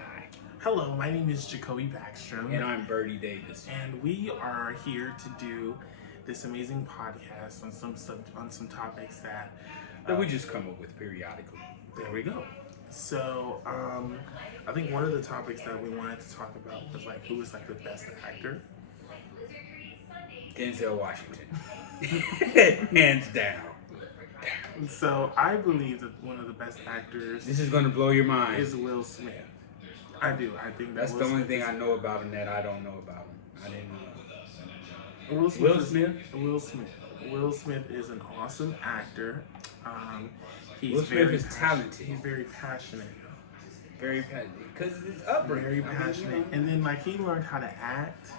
guy. Hello, my name is Jacoby Backstrom. And I'm Birdie Davis. And we are here to do this amazing podcast on some topics that we just come up with periodically. There we go. So, I think one of the topics that we wanted to talk about was like who was like the best actor. Denzel Washington. Hands down. So I believe that one of the best actors. This is going to blow your mind. Is Will Smith. I do. I think that's the only thing I know about him that I don't know about him. I didn't know. Will Smith. Will Smith is an awesome actor. Will Smith is talented. He's very passionate. Very passionate. Because it's upbringing. Very passionate. And then like he learned how to act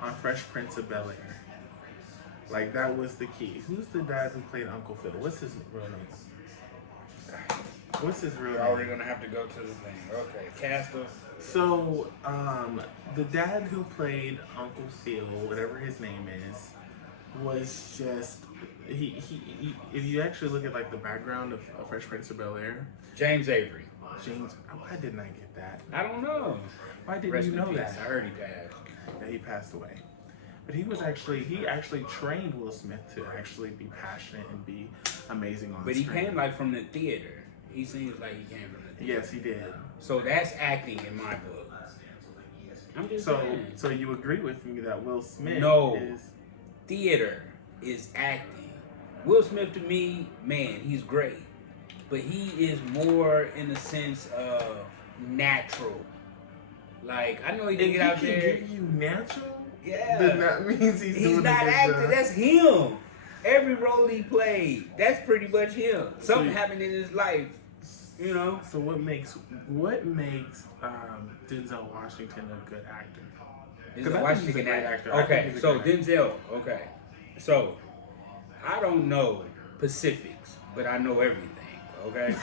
on Fresh Prince of Bel-Air. Like that was the key. Who's the dad who played Uncle Phil? What's his real name? What's his real name? We're already gonna have to go to the thing. Okay, Castor. So, the dad who played Uncle Phil, whatever his name is, was just he. If you actually look at like the background of Fresh Prince of Bel-Air, James Avery. Why didn't I get that? I don't know. Why didn't you know that? I heard he passed. Yeah, he passed away. But he actually trained Will Smith to actually be passionate and be amazing on screen. But he came like from the theater. He seems like he came from the theater. Yes, he did. So that's acting in my book. I'm just saying. So you agree with me that Will Smith is theater is acting. Will Smith to me, man, he's great. But he is more in the sense of natural. Like, I know he didn't get out there. He can give you natural? Yeah. Then that means he's doing not a good acting. job. That's him. Every role he played, that's pretty much him. Something happened in his life, you know. So what makes Denzel Washington a good actor? Denzel Washington a great actor. Okay, so Denzel. Okay, so I don't know specifics, but I know everything. Okay.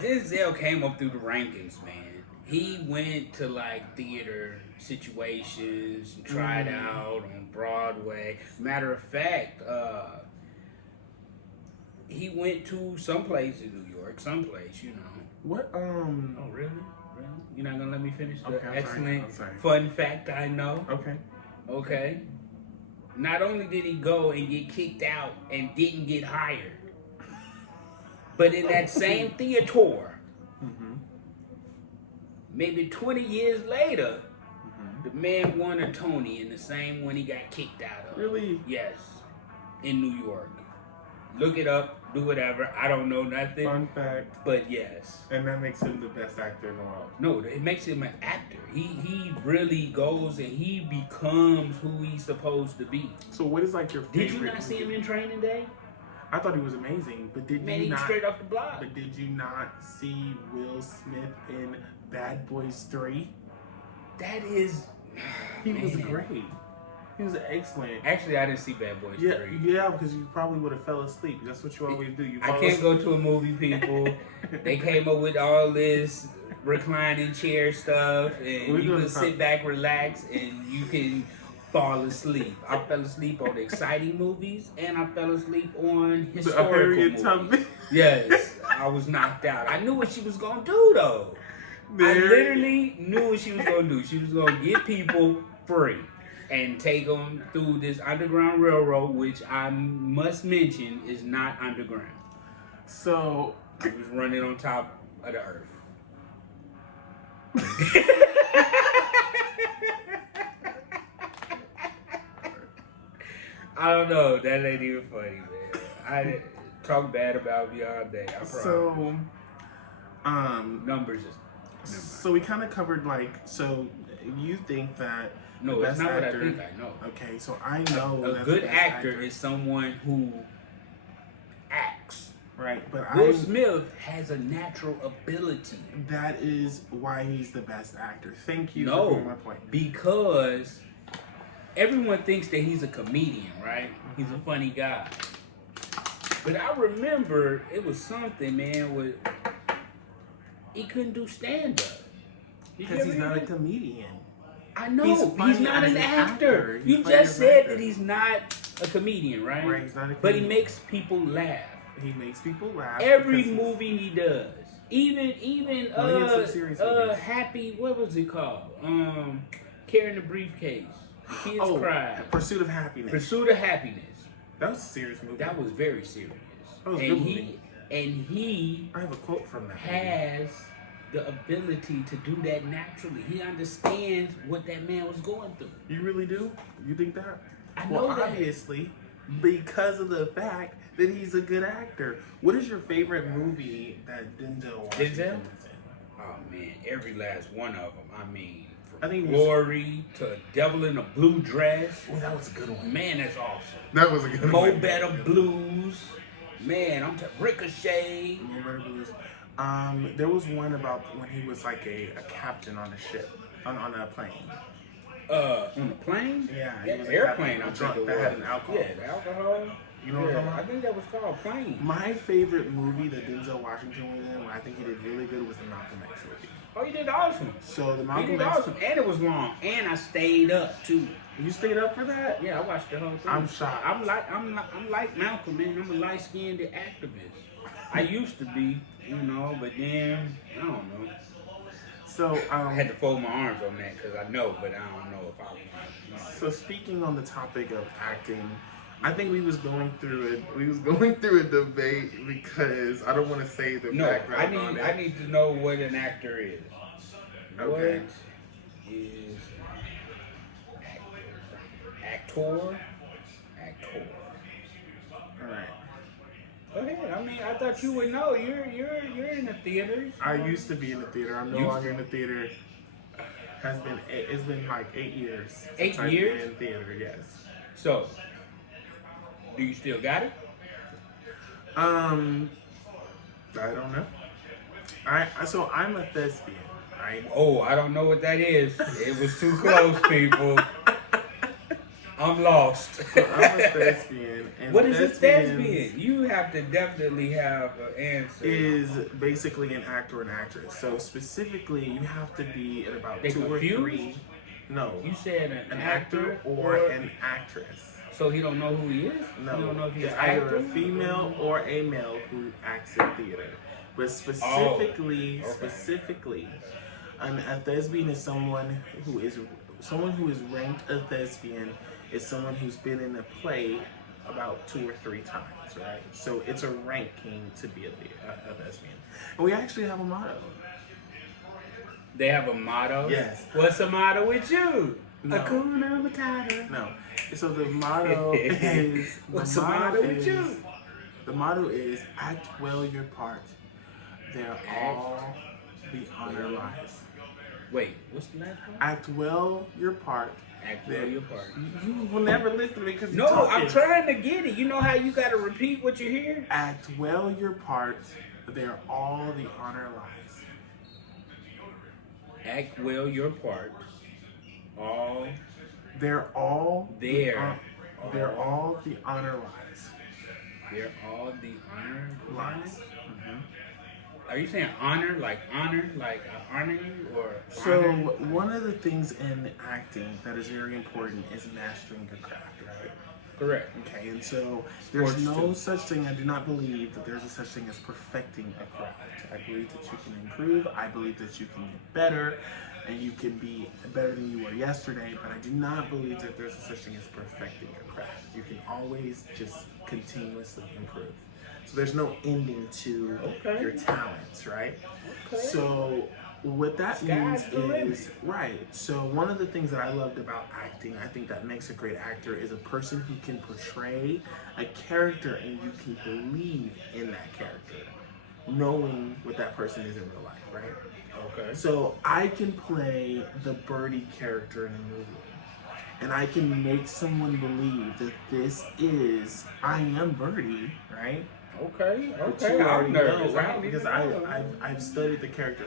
Denzel came up through the rankings, man. He went to like theater situations and tried out on Broadway. Matter of fact, he went to some place in New York, someplace, you know. What? Oh, really? Really? You're not gonna let me finish the I'm excellent sorry. fun fact I know? Okay. Okay. Not only did he go and get kicked out and didn't get hired, but in that same theater, maybe 20 years later, the man won a Tony in the same one he got kicked out of. Really? Yes. In New York. Look it up. Do whatever. I don't know nothing. Fun fact. But yes. And that makes him the best actor in the world. No, it makes him an actor. He really goes and he becomes who he's supposed to be. So what is like your favorite? Did you not see him in Training Day? I thought he was amazing, but did you not? Straight off the block. But did you not see Will Smith in Bad Boys 3? That is... He was great. He was excellent. Actually, I didn't see Bad Boys 3. Yeah, because you probably would have fell asleep. That's what you always do. I can't go to a movie, people. They came up with all this reclining chair stuff, and you can sit back, relax, and you can fall asleep. I fell asleep on exciting movies, and I fell asleep on historical movies. Yes, I was knocked out. I knew what she was going to do, though. I literally knew what she was going to do. She was going to get people free and take them through this Underground Railroad, which I must mention is not underground. So it was running on top of the earth. I don't know. That ain't even funny, man. I talk bad about me all day. I promise. So, numbers is. So we kind of covered so you think that no, it's not actor, what I think I know. Okay, so I know a good actor is someone who acts. Right, but Will Smith has a natural ability. That is why he's the best actor. Thank you for proving my point. Because everyone thinks that he's a comedian, right? He's a funny guy. But I remember it was something, man, with he couldn't do stand-up. Because he's not a comedian. I know. He's not an actor. You just said that he's not a comedian, right? Right, he's not a comedian. But he makes people laugh. He makes people laugh. Every movie he does, Even Happy, what was it called? Carrying the briefcase. The kids cried. Pursuit of Happiness. Pursuit of Happiness. That was a serious movie. That was very serious. That was a good movie. And he I have a quote from that. Has the ability to do that naturally. He understands what that man was going through. You really do? You think that? I know that. Obviously, because of the fact that he's a good actor. What is your favorite movie that Denzel Washington was in? Oh man, every last one of them. I mean, I think Glory to Devil in a Blue Dress. Oh, that was a good one. Man, that's awesome. That was a good Mo one. Better Blues. Man, I'm talking Ricochet. Mo Better Blues. There was one about when he was like a captain on a ship, on a plane. On a plane? Yeah, he was airplane. I'm drunk that had an alcohol. Yeah, the alcohol. You know what I'm talking about? I think that was called Plane. My favorite movie that Denzel Washington was in, I think he did really good, was the Malcolm X movie. Oh, you did awesome. So the Malcolm He did X. awesome, and it was long, and I stayed up too. You stayed up for that? Yeah, I watched the whole thing. I'm shocked. I'm like Malcolm, man. I'm a light-skinned activist. I used to be, but then I don't know. So I had to fold my arms on that because I know, but I don't know if I was. So speaking on the topic of acting, I think we was going through a debate because I don't want to say the background on it. I need to know what an actor is. Okay. What is actor? Actor. All right. Go ahead. I mean, I thought you would know. You're in the theaters. I used to be in the theater. I'm no longer in the theater. It's been like 8 years. 8 I've years? been in theater, yes. So, do you still got it? I don't know. So I'm a thespian. Right? Oh, I don't know what that is. It was too close, people. I'm lost. So I'm a thespian. And what is a thespian? You have to definitely have an answer. Is basically an actor and actress. So specifically, you have to be at about 2 or 3. No. You said an actor or an actress. So he don't know who he is? No. You don't know if he's it's an either actor? a female or a male who acts in theater. But specifically, a thespian is someone who is ranked a thespian. Is someone who's been in a play about 2 or 3 times, right? So it's a ranking to be a thespian. And we actually have a motto. They have a motto? Yes. What's the motto with you? No. Hakuna Matata. No. So the motto is... What's the motto with you? The motto is, act well your part. There all the honor lies. Wait, what's the last one? Act well your part. Act well your part. You will never listen to me because you're talking. I'm trying to get it. You know how you got to repeat what you hear? Act well your part. There all the honor lies. Act well your part. They're all the honor lies. They're all the honor lies? Mm-hmm. Are you saying honor, like honor you, or so honor? One of the things in acting that is very important is mastering your craft, right? Correct. Okay, and so there's no such thing. I do not believe that there's a such thing as perfecting a craft. I believe that you can improve. I believe that you can get better, and you can be better than you were yesterday. But I do not believe that there's a such thing as perfecting your craft. You can always just continuously improve. So there's no ending to your talents, right? Okay. So what that means is, right, so one of the things that I loved about acting, I think that makes a great actor, is a person who can portray a character and you can believe in that character, knowing what that person is in real life, right? Okay. So I can play the Birdie character in a movie. And I can make someone believe that I am Birdie, right? Okay. I'm nervous, right? Because I've studied the character.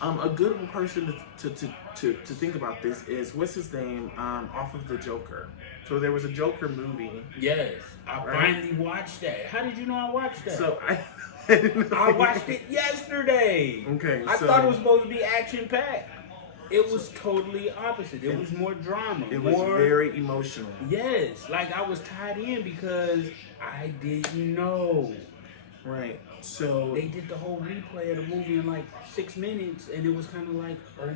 A good person to think about this is, what's his name? Off of the Joker. So there was a Joker movie. Yes, I finally watched that. How did you know I watched that? So I watched it yesterday. Okay, I thought it was supposed to be action packed. It was totally opposite. It was more drama. It was very emotional. Yes, like I was tied in because I didn't know. Right. So they did the whole replay of the movie in like 6 minutes, and it was kind of like, oh my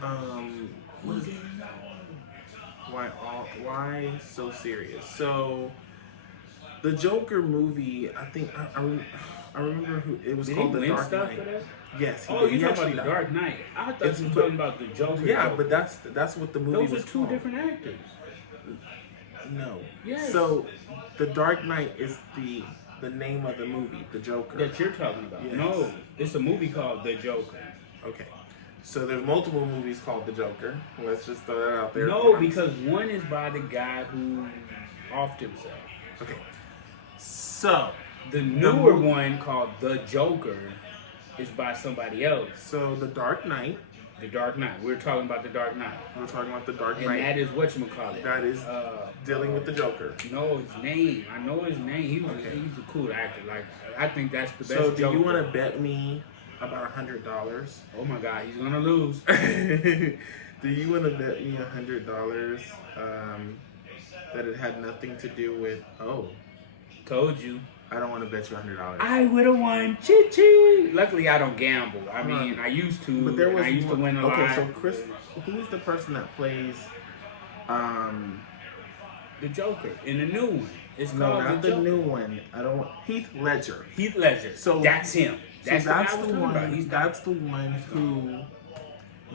god. what is, Didn't know. why so serious? So the Joker movie, I think I remember who it was Did called. he The win Dark stuff Knight. for that? Yes, he Oh, did. you He talking actually about the died. Dark Knight? I thought you were talking about the Joker. Yeah, Joker. but that's what the movie those was are two called. different actors. No. Yes. So the Dark Knight is the name of the movie, The Joker. That you're talking about. Yes. No, it's a movie called The Joker. Okay. So there's multiple movies called The Joker. Let's just throw that out there. No, because one is by the guy who offed himself. Okay. So the newer one called The Joker is by somebody else. So The Dark Knight. The Dark Knight. We're talking about The Dark Knight. We're talking about The Dark Knight. And that is whatchamacallit. That is dealing with the Joker. No, his name. I know his name. He's a cool actor. Like, I think that's the best So do Joker. You want to bet me about $100? Oh my God, he's gonna lose. Do you want to bet me $100 that it had nothing to do with? Oh, told you. I don't want to bet you $100. I would have won. Chee. Luckily, I don't gamble. I mean, I used to. But there was I used to win a lot. Okay, so Chris, who's the person that plays the Joker in the new one? It's no, called not the the new one. I don't. Heath Ledger. Heath Ledger. So that's him. That's, so that's the one. That's the one who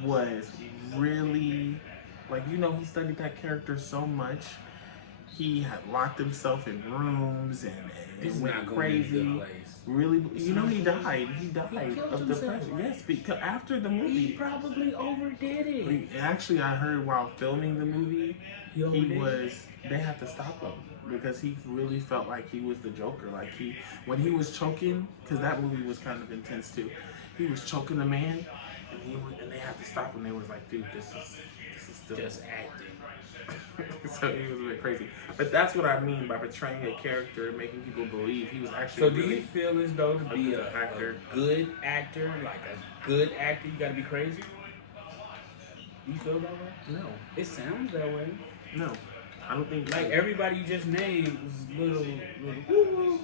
was really like, you know, he studied that character so much. He had locked himself in rooms and went crazy. Really, you know, he died. He died of depression. Yes, because after the movie, he probably overdid it. Actually, I heard while filming the movie, they had to stop him because he really felt like he was the Joker. Like when he was choking, because that movie was kind of intense too. He was choking the man, and they had to stop him. They was like, dude, this is still just acting. So he was a bit crazy. But that's what I mean by portraying a character and making people believe he was actually. So do you feel as though to be a good actor, like a good actor, you gotta be crazy? Do you feel that way? No. It sounds that way. No. I don't think like everybody you just named was little woo-woo.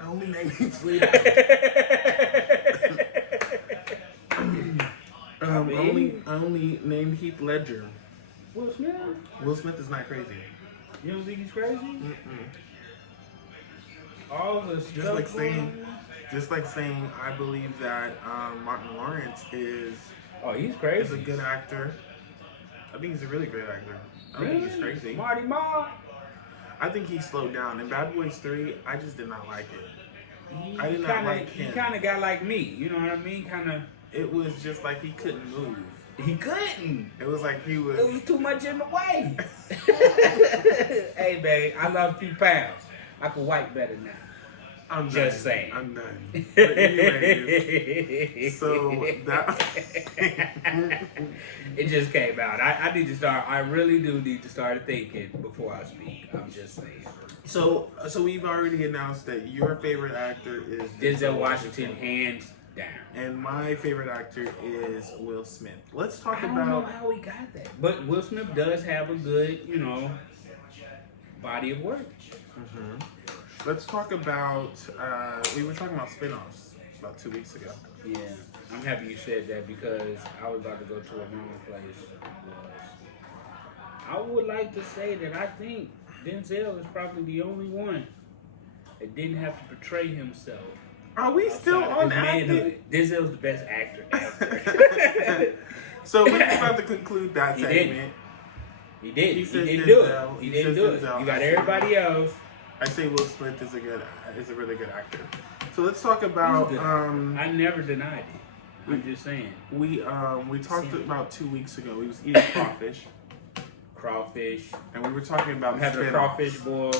I only named I only named Heath Ledger. Will Smith? Will Smith is not crazy. You don't think he's crazy? Mm-mm. All the stuff just like saying I believe that Martin Lawrence is he's crazy. Is a good actor. I think he's a really great actor. I don't think he's crazy. Marty Ma. I think he slowed down. In Bad Boys 3, I just did not like it. I did not like him. He kind of got like me. You know what I mean? Kind of. It was just like he couldn't move. He couldn't. It was like he was. It was too much in the way. Hey, babe, I lost a few pounds. I can wipe better now. I'm just saying. I'm done. But anyways, so that it just came out. I need to start. I really do need to start thinking before I speak. I'm just saying. So we've already announced that your favorite actor is Denzel Washington, hands down. And my favorite actor is Will Smith. Let's talk about. I don't know how he got that, but Will Smith does have a good, body of work. Mm-hmm. Let's talk about. We were talking about spinoffs about 2 weeks ago. Yeah, I'm happy you said that because I was about to go to a wrong place. I would like to say that I think Denzel is probably the only one that didn't have to portray himself. Are we still on acting? Denzel's the best actor ever. So we're about to conclude that segment. He did. He didn't do it. He didn't do it. You got everybody else. I say Will Smith is a really good actor. So let's talk about. I never denied it. I'm just saying. We talked about 2 weeks ago. We was eating crawfish, and we were talking about having a crawfish boil.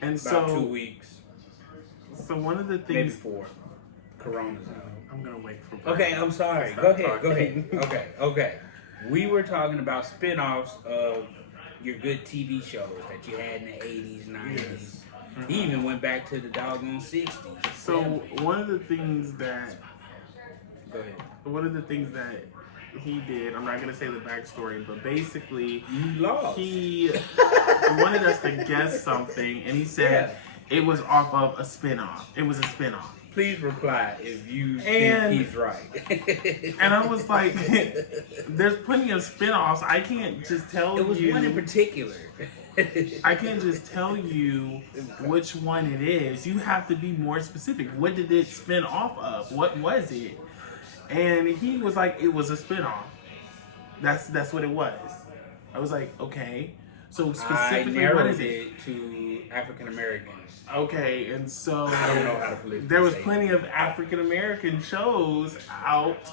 And about 2 weeks. So one of the things. Maybe 4. Corona's out. I'm gonna wait for. Okay, I'm sorry. Go ahead. Okay. We were talking about spin-offs of your good TV shows that you had in the 80s, 90s. Yes. Mm-hmm. He even went back to the doggone 60s. So one of the things that. Go ahead. One of the things that he did, I'm not gonna say the backstory, but basically he wanted us to guess something, and he said it was off of a spin-off. It was a spin-off. Please reply if you And- think he's right. And I was like, there's plenty of spinoffs. I can't just tell It was you. one in particular. I can't just tell you which one it is. You have to be more specific. What did it spin off of? What was it? And he was like, it was a spinoff. That's what it was. I was like, okay. So I specifically, what is narrowed it? it to African Americans. Okay, and so I don't know how to politically there was say plenty it. of African American shows out.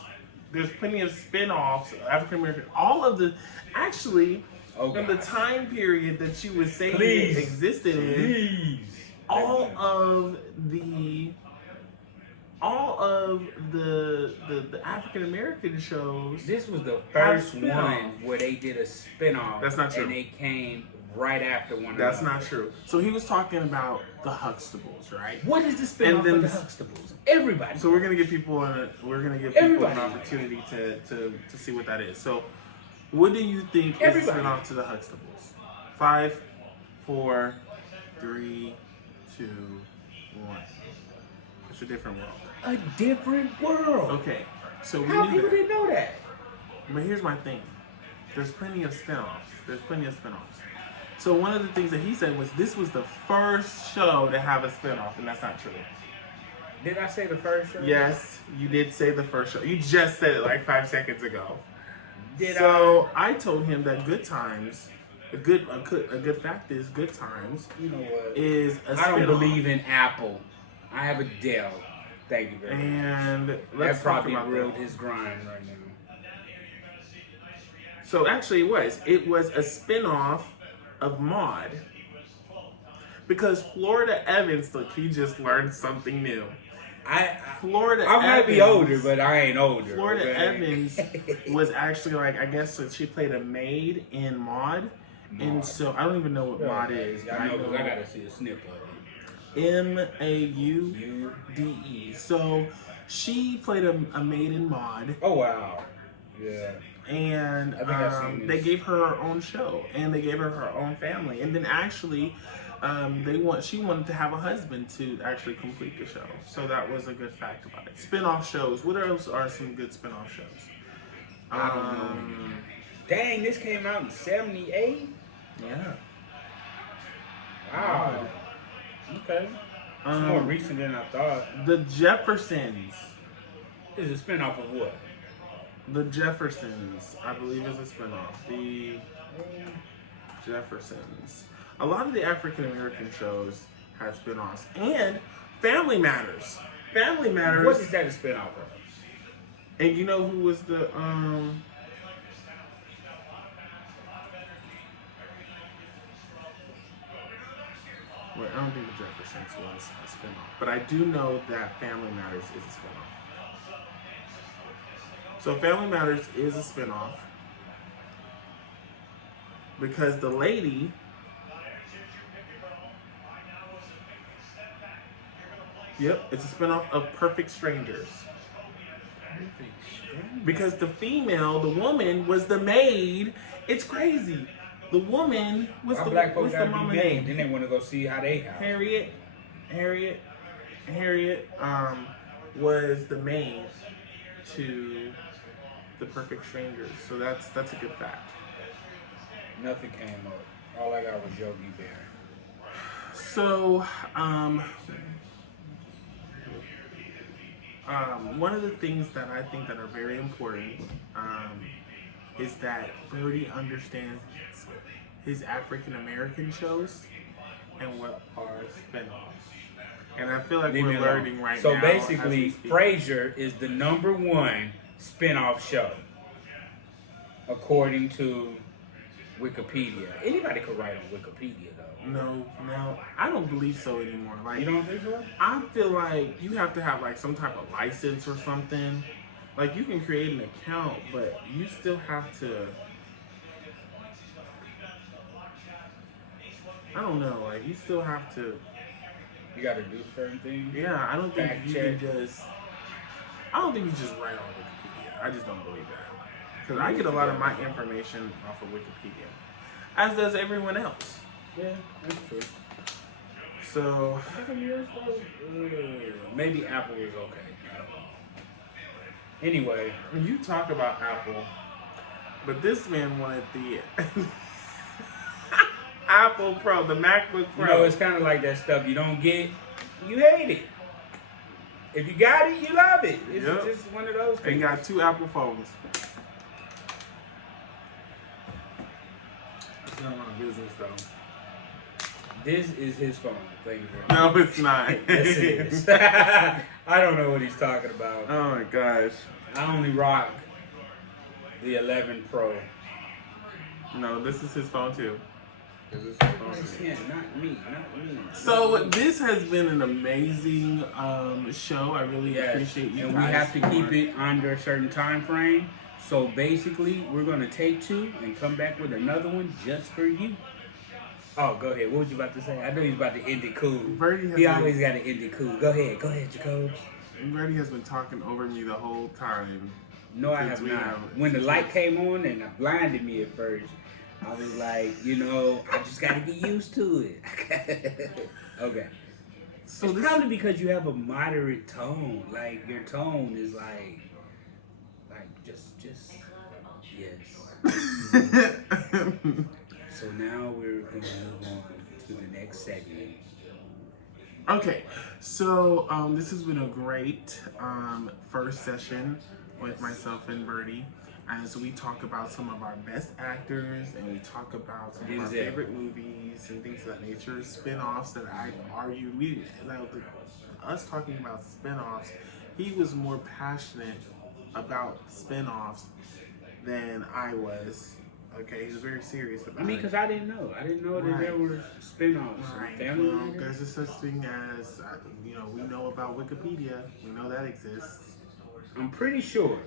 There's plenty of spin-offs, African American. All of the, actually, in the time period that you would say it existed in, all of the African American shows. This was the first spin-offs. one where they did a spinoff. That's not true. And they came right after one That's another. not true. So he was talking about the Huxtables, right? What is the spinoff And then- of the Huxtables? Everybody. So we're gonna give people an opportunity to see what that is. So, what do you think is the Everybody. spinoff to the Huxtables? 5, 4, 3, 2, 1. It's a different world. A different world. Okay, so we How knew people that. didn't know that? But here's my thing. There's plenty of spinoffs. So one of the things that he said was this was the first show to have a spinoff, and that's not true. Did I say the first show? Yes, you did say the first show. You just said it like 5 seconds ago. Did So I told him that Good Times, a good fact is Good Times You know what? is a spinoff. I don't believe in Apple. I have a Dell. Thank you very much. And That let's talk probably about ruined that. his grind right now. So actually it was a spinoff of Maude. Because Florida Evans, look, he just learned something new. I might be older, but I ain't older. Florida okay? Evans was actually like, I guess that she played a maid in Maude. And so I don't even know what Maude is. But I know because I gotta see a snip of it. Maude. So she played a maid in Maude. Oh wow. Yeah. And I think I've seen they this. gave her her own show, and they gave her her own family, and then actually, she wanted to have a husband to actually complete the show. So that was a good fact about it. Spin-off shows. What else are some good spin-off shows? I don't know. Dang, this came out in '78. Yeah. Wow. Okay. It's more recent than I thought. The Jeffersons. It's a spinoff of what? The Jeffersons, I believe, is a spinoff. The Jeffersons. A lot of the African American shows have spinoffs. And Family Matters. Family Matters. What is that a spinoff of? And you know who was the Wait, I don't think the Jeffersons was a spinoff. But I do know that Family Matters is a spinoff. So Family Matters is a spinoff because the lady it's a spinoff of Perfect Strangers. Because the woman was the maid. It's crazy. The woman was Our the black folks what's the gotta mama be made. name? Then they want to go see how they house. Harriet was the maid to the Perfect Strangers. So that's a good fact. Nothing came up. All I got was Yogi Bear. So, one of the things that I think that are very important is that Birdie understands his African American shows and what are spinoffs. And I feel like Leave me we're alone. learning right So now. basically, as we speak. Frasier is the #1 spinoff show, according to Wikipedia. Anybody could write on Wikipedia, though. No, I don't believe so anymore. Like, You don't think so? I feel like you have to have like some type of license or something. Like you can create an account, but you still have to. I don't know. Like you still have to. You got to do certain things. Yeah, I don't think Fact you check. can just. I don't think you just write on Wikipedia. I just don't believe that. Because I get a lot of my information off of Wikipedia, as does everyone else. Yeah, that's true. So maybe Apple is okay. I don't know. Anyway, when you talk about Apple, but this man wanted the Apple Pro, the MacBook Pro. you know, it's kind of like that stuff you don't get, you hate it. If you got it, you love it. It's just one of those things. And got 2 Apple phones. That's not my business, though. This is his phone. Thank you very much. No, it's not. Yes, it is. I don't know what he's talking about. Oh my gosh. I only rock the 11 Pro. No, this is his phone too. Yeah, not me. So this has been an amazing show. I really appreciate you. And guys we have to keep it under a certain time frame. So basically, we're gonna take 2 and come back with another one just for you. Oh, go ahead. What was you about to say? I know he's about to end it cool. He always got to end it cool. Go ahead, Jacobs. Brady has been talking over me the whole time. No, I have not. When the light came on and it blinded me at first, I was like, I just got to get used to it. Okay. So it's probably because you have a moderate tone. Like, your tone is like just, yes. So now we're going to move on to the next segment. Okay, so this has been a great first session with myself and Birdie as we talk about some of our best actors and we talk about some of our favorite movies and things of that nature, spin-offs that I argued. Us talking about spin-offs, he was more passionate about spin-offs than I was. Okay, he was very serious about it. Because I didn't know. That there were spin-offs. Right. Well, there's a such thing as, we know about Wikipedia. We know that exists. I'm pretty sure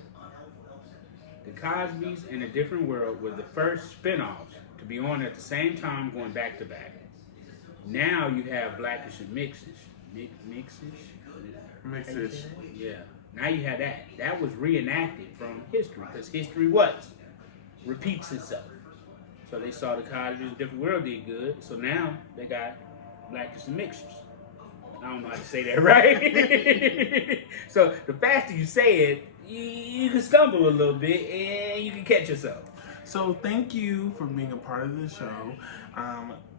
the Cosbys in a Different World were the first spin-offs to be on at the same time, going back to back. Now you have Blackish and Mixish. Mixish. Yeah. Now you have that. That was reenacted from history, because history repeats itself. So they saw the Cosby's Different World did good, so now they got Blackish and Mixers. I don't know how to say that right. So the faster you say it, you can stumble a little bit and you can catch yourself. So thank you for being a part of the show.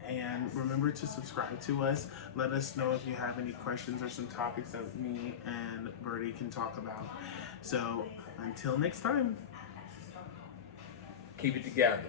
And remember to subscribe to us. Let us know if you have any questions or some topics that me and Birdie can talk about. So until next time. Keep it together.